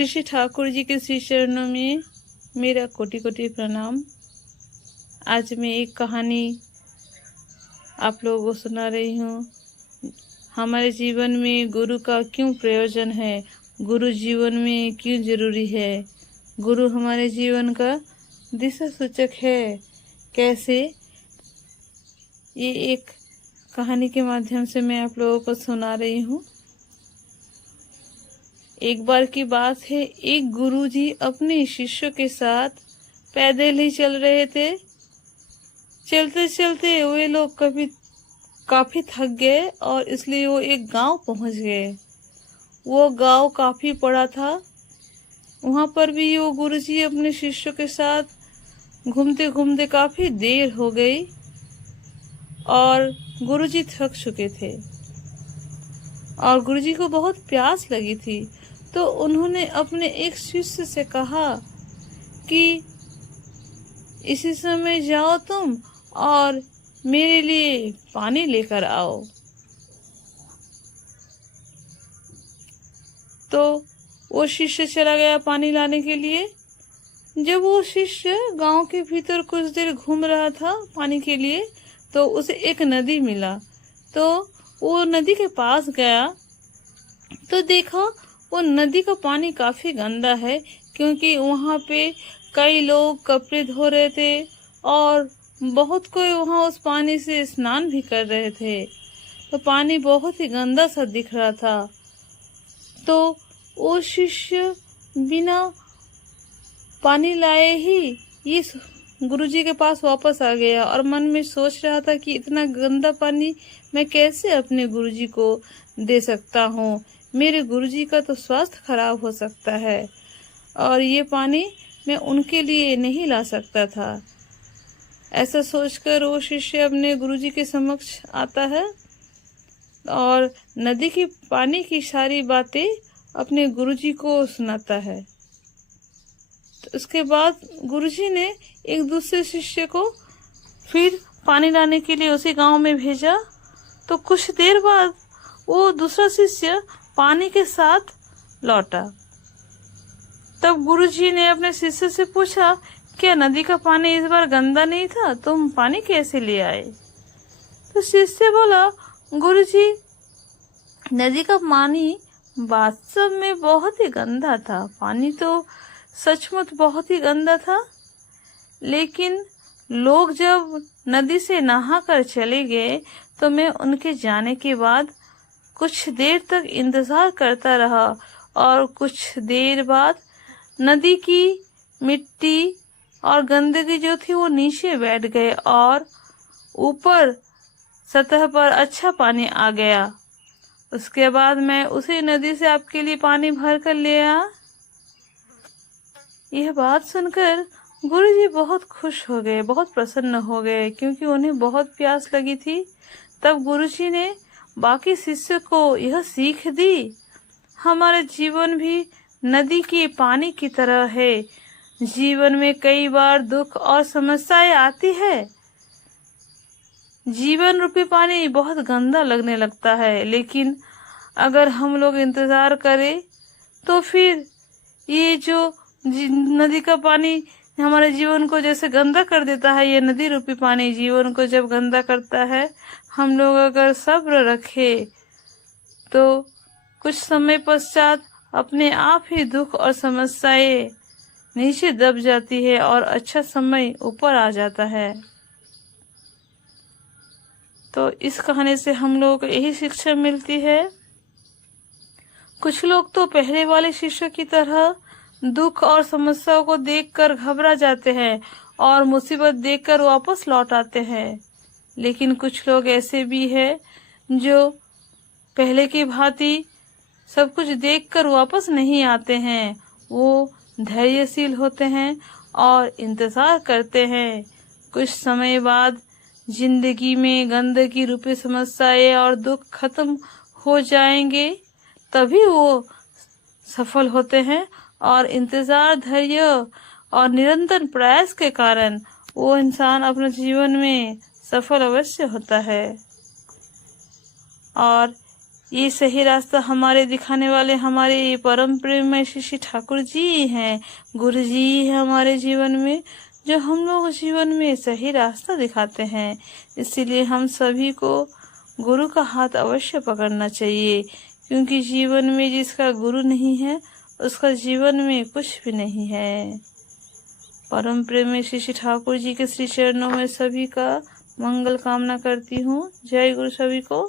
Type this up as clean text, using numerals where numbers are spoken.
श्री श्री ठाकुर जी के श्री चरणों में मेरा कोटि कोटि प्रणाम। आज मैं एक कहानी आप लोगों को सुना रही हूँ। हमारे जीवन में गुरु का क्यों प्रयोजन है, गुरु जीवन में क्यों जरूरी है, गुरु हमारे जीवन का दिशा सूचक है। कैसे, ये एक कहानी के माध्यम से मैं आप लोगों को सुना रही हूँ। एक बार की बात है, एक गुरुजी अपने शिष्यों के साथ पैदल ही चल रहे थे। चलते चलते वे लोग काफी थक गए और इसलिए वो एक गांव पहुंच गए। वो गांव काफी बड़ा था। वहां पर भी वो गुरुजी अपने शिष्यों के साथ घूमते घूमते काफी देर हो गई और गुरुजी थक चुके थे और गुरुजी को बहुत प्यास लगी थी। तो उन्होंने अपने एक शिष्य से कहा कि इसी समय जाओ तुम और मेरे लिए पानी लेकर आओ। तो वो शिष्य चला गया पानी लाने के लिए। जब वो शिष्य गांव के भीतर कुछ देर घूम रहा था पानी के लिए, तो उसे एक नदी मिला। तो वो नदी के पास गया तो देखा वो नदी का पानी काफी गंदा है, क्योंकि वहां पे कई लोग कपड़े धो रहे थे और बहुत कोई वहां उस पानी से स्नान भी कर रहे थे। तो पानी बहुत ही गंदा सा दिख रहा था। तो वो शिष्य बिना पानी लाए ही इस गुरुजी के पास वापस आ गया और मन में सोच रहा था कि इतना गंदा पानी मैं कैसे अपने गुरुजी को दे सकता हूँ। मेरे गुरुजी का तो स्वास्थ्य खराब हो सकता है और ये पानी मैं उनके लिए नहीं ला सकता था। ऐसा सोचकर वो शिष्य अपने गुरुजी के समक्ष आता है और नदी की पानी की सारी बातें अपने गुरुजी को सुनाता है। तो उसके बाद गुरुजी ने एक दूसरे शिष्य को फिर पानी लाने के लिए उसी गांव में भेजा। तो कुछ देर बाद वो दूसरा शिष्य पानी के साथ लौटा। तब गुरुजी ने अपने शिष्य से पूछा, क्या नदी का पानी इस बार गंदा नहीं था? तुम पानी कैसे ले आए? तो शिष्य बोला, गुरुजी, नदी का पानी वास्तव में बहुत ही गंदा था। पानी तो सचमुच बहुत ही गंदा था, लेकिन लोग जब नदी से नहाकर चले गए तो मैं उनके जाने के बाद कुछ देर तक इंतजार करता रहा और कुछ देर बाद नदी की मिट्टी और गंदगी जो थी वो नीचे बैठ गए और ऊपर सतह पर अच्छा पानी आ गया। उसके बाद मैं उसी नदी से आपके लिए पानी भर कर ले आया। यह बात सुनकर गुरुजी बहुत खुश हो गए, बहुत प्रसन्न हो गए, क्योंकि उन्हें बहुत प्यास लगी थी। तब गुरुजी ने बाकी शिष्य को यह सीख दी, हमारा जीवन भी नदी के पानी की तरह है। जीवन में कई बार दुख और समस्याएं आती है। जीवन रूपी पानी बहुत गंदा लगने लगता है, लेकिन अगर हम लोग इंतजार करें तो फिर ये जो नदी का पानी हमारे जीवन को जैसे गंदा कर देता है, ये नदी रूपी पानी जीवन को जब गंदा करता है, हम लोग अगर सब्र रखें तो कुछ समय पश्चात अपने आप ही दुख और समस्याएं नीचे दब जाती है और अच्छा समय ऊपर आ जाता है। तो इस कहानी से हम लोगों को यही शिक्षा मिलती है। कुछ लोग तो पहले वाले शिष्य की तरह दुख और समस्याओं को देखकर घबरा जाते हैं और मुसीबत देखकर वापस लौट आते हैं, लेकिन कुछ लोग ऐसे भी हैं जो पहले की भांति सब कुछ देखकर वापस नहीं आते हैं। वो धैर्यशील होते हैं और इंतजार करते हैं। कुछ समय बाद जिंदगी में गंदगी रूपी समस्याएं और दुख खत्म हो जाएंगे, तभी वो सफल होते हैं और इंतजार, धैर्य और निरंतर प्रयास के कारण वो इंसान अपने जीवन में सफल अवश्य होता है। और ये सही रास्ता हमारे दिखाने वाले हमारे परम प्रेममय श्री ठाकुर जी हैं, गुरु जी हैं हमारे जीवन में, जो हम लोग जीवन में सही रास्ता दिखाते हैं। इसीलिए हम सभी को गुरु का हाथ अवश्य पकड़ना चाहिए, क्योंकि जीवन में जिसका गुरु नहीं है उसका जीवन में कुछ भी नहीं है। परम प्रेममय श्री ठाकुर जी के श्री चरणों में सभी का मंगल कामना करती हूँ। जय गुरु सभी को।